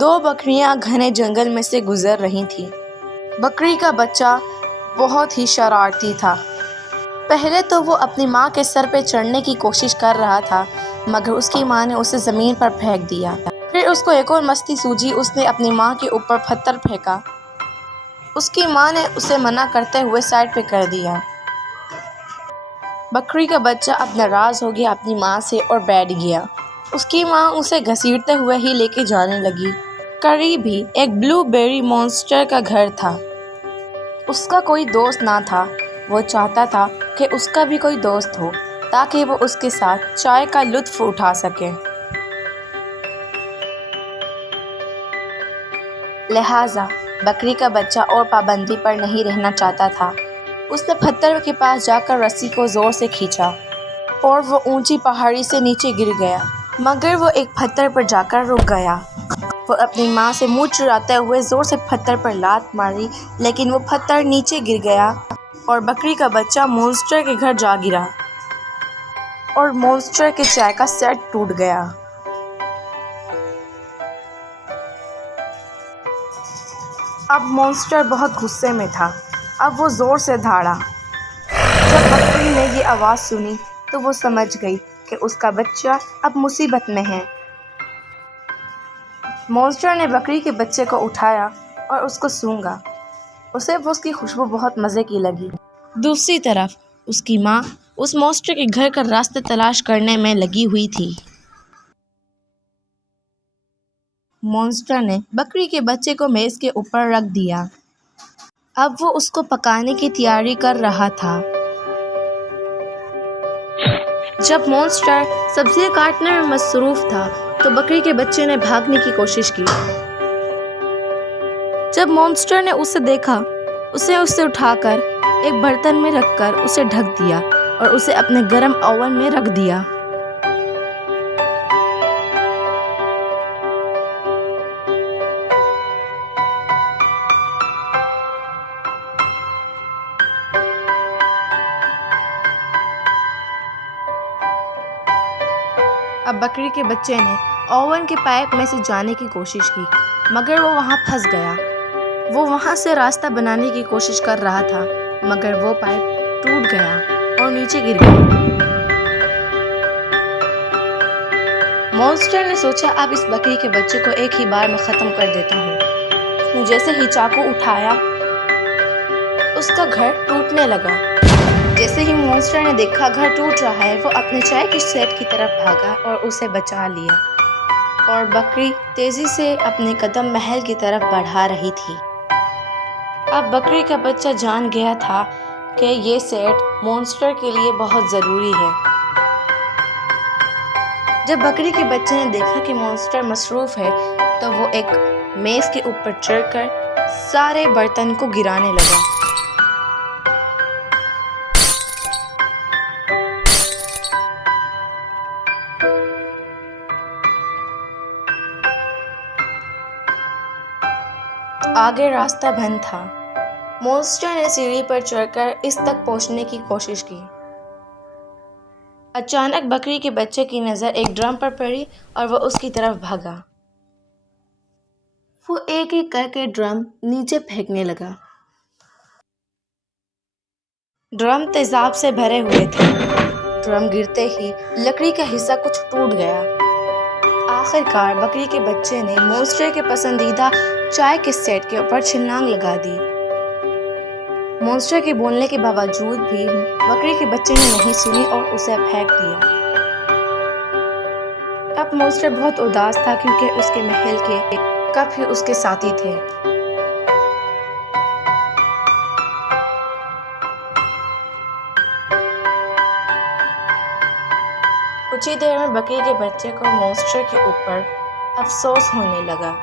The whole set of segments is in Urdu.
دو بکریاں گھنے جنگل میں سے گزر رہی تھیں۔ بکری کا بچہ بہت ہی شرارتی تھا۔ پہلے تو وہ اپنی ماں کے سر پہ چڑھنے کی کوشش کر رہا تھا، مگر اس کی ماں نے اسے زمین پر پھینک دیا۔ پھر اس کو ایک اور مستی سوجی، اس نے اپنی ماں کے اوپر پتھر پھینکا۔ اس کی ماں نے اسے منع کرتے ہوئے سائیڈ پہ کر دیا۔ بکری کا بچہ اب ناراض ہو گیا اپنی ماں سے اور بیٹھ گیا۔ اس کی ماں اسے گھسیٹتے ہوئے ہی لے کے جانے لگی۔ قریب ہی ایک بلو بیری مانسٹر کا گھر تھا۔ اس کا کوئی دوست نہ تھا۔ وہ چاہتا تھا کہ اس کا بھی کوئی دوست ہو تاکہ وہ اس کے ساتھ چائے کا لطف اٹھا سکے۔ لہٰذا بکری کا بچہ اور پابندی پر نہیں رہنا چاہتا تھا۔ اس نے پتھر کے پاس جا کر رسی کو زور سے کھینچا اور وہ اونچی پہاڑی سے نیچے گر گیا، مگر وہ ایک پتھر پر جا کر رک گیا۔ وہ اپنی ماں سے منہ چراتے ہوئے زور سے پتھر پر لات ماری، لیکن وہ پتھر نیچے گر گیا اور بکری کا بچہ مونسٹر کے گھر جا گرا اور مونسٹر کے چائے کا سیٹ ٹوٹ گیا۔ اب مونسٹر بہت غصے میں تھا۔ اب وہ زور سے دھاڑا۔ جب بکری نے یہ آواز سنی تو وہ سمجھ گئی کہ اس کا بچہ اب مصیبت میں ہے۔ مونسٹر نے بکری کے بچے کو اٹھایا اور اس کو سونگھا۔ اسے اس کی خوشبو بہت مزے کی لگی۔ دوسری طرف اس کی ماں اس مونسٹر کے گھر کا راستہ تلاش کرنے میں لگی ہوئی تھی۔ مونسٹر نے بکری کے بچے کو میز کے اوپر رکھ دیا۔ اب وہ اس کو پکانے کی تیاری کر رہا تھا۔ جب مونسٹر سبزیاں کاٹنے میں مصروف تھا تو بکری کے بچے نے بھاگنے کی کوشش کی۔ جب مونسٹر نے اسے دیکھا، اسے اٹھا کر ایک برتن میں رکھ کر اسے ڈھک دیا اور اسے اپنے گرم اوون میں رکھ دیا۔ اب بکری کے بچے نے اوون کے پائپ میں سے جانے کی کوشش کی، مگر وہ وہاں پھنس گیا۔ وہ وہاں سے راستہ بنانے کی کوشش کر رہا تھا، مگر وہ پائپ ٹوٹ گیا اور نیچے گر گیا۔ مونسٹر نے سوچا اب اس بکری کے بچے کو ایک ہی بار میں ختم کر دیتا ہوں۔ اس نے جیسے ہی چاقو اٹھایا، اس کا گھر ٹوٹنے لگا۔ جیسے ہی مونسٹر نے دیکھا گھر ٹوٹ رہا ہے، وہ اپنے چائے کے سیٹ کی طرف بھاگا اور اسے بچا لیا، اور بکری تیزی سے اپنے قدم محل کی طرف بڑھا رہی تھی۔ اب بکری کا بچہ جان گیا تھا کہ یہ سیٹ مونسٹر کے لیے بہت ضروری ہے۔ جب بکری کے بچے نے دیکھا کہ مونسٹر مصروف ہے تو وہ ایک میز کے اوپر چڑھ کر سارے برتن کو گرانے لگا۔ آگے راستہ بند تھا۔ مونسٹر نے سیڑھی پر چڑھ کر اس تک پہنچنے کی کوشش کی۔ اچانک بکری کے بچے کی نظر ایک ڈرم پر پڑی اور وہ اس کی طرف بھاگا۔ وہ ایک ایک کر کے ڈرم نیچے پھینکنے لگا۔ ڈرم تیزاب سے بھرے ہوئے تھے۔ ڈرم گرتے ہی لکڑی کا حصہ کچھ ٹوٹ گیا۔ آخر کار بکری کے بچے نے مونسٹر کے پسندیدہ چائے کے سیٹ کے اوپر چھلانگ لگا دی۔ مونسٹر کے بولنے کے باوجود بھی بکری کے بچے نے نہیں سنی اور اسے پھینک دیا۔ اب مونسٹر بہت اداس تھا کیونکہ اس کے محل کے کپ ہی اس کے ساتھی تھے۔ کچھ ہی دیر میں بکری کے بچے کو مونسٹر کے اوپر افسوس ہونے لگا۔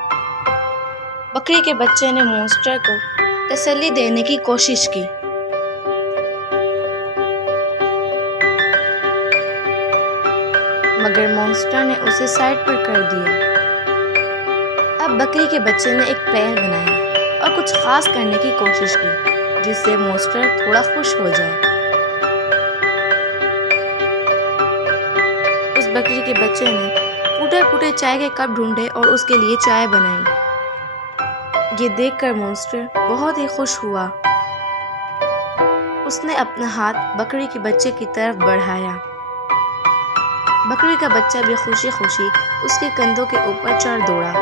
بکری کے بچے نے مونسٹر کو تسلی دینے کی کوشش کی، مگر مونسٹر نے اسے سائیڈ پر کر دیا۔ اب بکری کے بچے نے ایک پلان بنایا اور کچھ خاص کرنے کی کوشش کی جس سے مونسٹر تھوڑا خوش ہو جائے۔ اس بکری کے بچے نے ٹوٹے ٹوٹے پھوٹے چائے کے کپ ڈھونڈے اور اس کے لیے چائے بنائی۔ یہ دیکھ کر مونسٹر بہت ہی خوش ہوا۔ اس نے اپنا ہاتھ بکری کے بچے کی طرف بڑھایا۔ بکری کا بچہ بھی خوشی خوشی اس کے کندھوں کے اوپر چڑھ دوڑا۔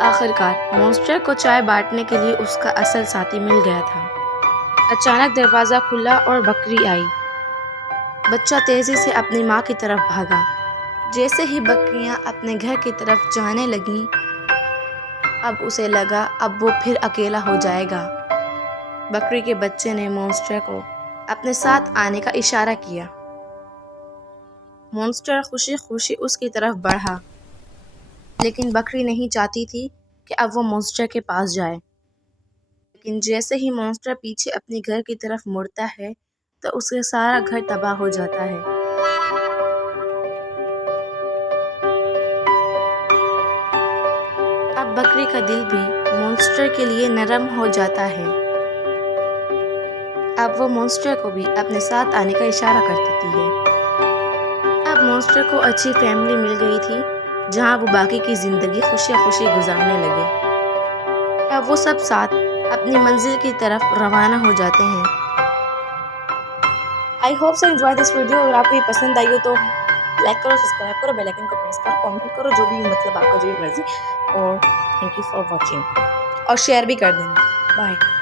آخر کار مونسٹر کو چائے بانٹنے کے لیے اس کا اصل ساتھی مل گیا تھا۔ اچانک دروازہ کھلا اور بکری آئی۔ بچہ تیزی سے اپنی ماں کی طرف بھاگا۔ جیسے ہی بکریاں اپنے گھر کی طرف جانے لگیں، اب اسے لگا اب وہ پھر اکیلا ہو جائے گا۔ بکری کے بچے نے مونسٹر کو اپنے ساتھ آنے کا اشارہ کیا۔ مونسٹر خوشی خوشی اس کی طرف بڑھا، لیکن بکری نہیں چاہتی تھی کہ اب وہ مونسٹر کے پاس جائے۔ لیکن جیسے ہی مونسٹر پیچھے اپنے گھر کی طرف مڑتا ہے تو اس کا سارا گھر تباہ ہو جاتا ہے۔ اب بکری کا دل بھی مونسٹر کے لیے نرم ہو جاتا ہے۔ اب وہ مونسٹر کو بھی اپنے ساتھ آنے کا اشارہ کر دیتی ہے۔ اب مونسٹر کو اچھی فیملی مل گئی تھی، جہاں وہ باقی کی زندگی خوشی خوشی گزارنے لگے۔ اب وہ سب ساتھ اپنی منزل کی طرف روانہ ہو جاتے ہیں۔ I hope so enjoy this video. اگر آپ کو یہ پسند آئی ہو تو لائک کرو، سبسکرائب کرو، بیل آئیکن کو پریس کرو، کامنٹ کرو، جو بھی مطلب آپ کا جو بھی مرضی، اور تھینک یو فار واچنگ، اور شیئر بھی کر دینا۔ بائے۔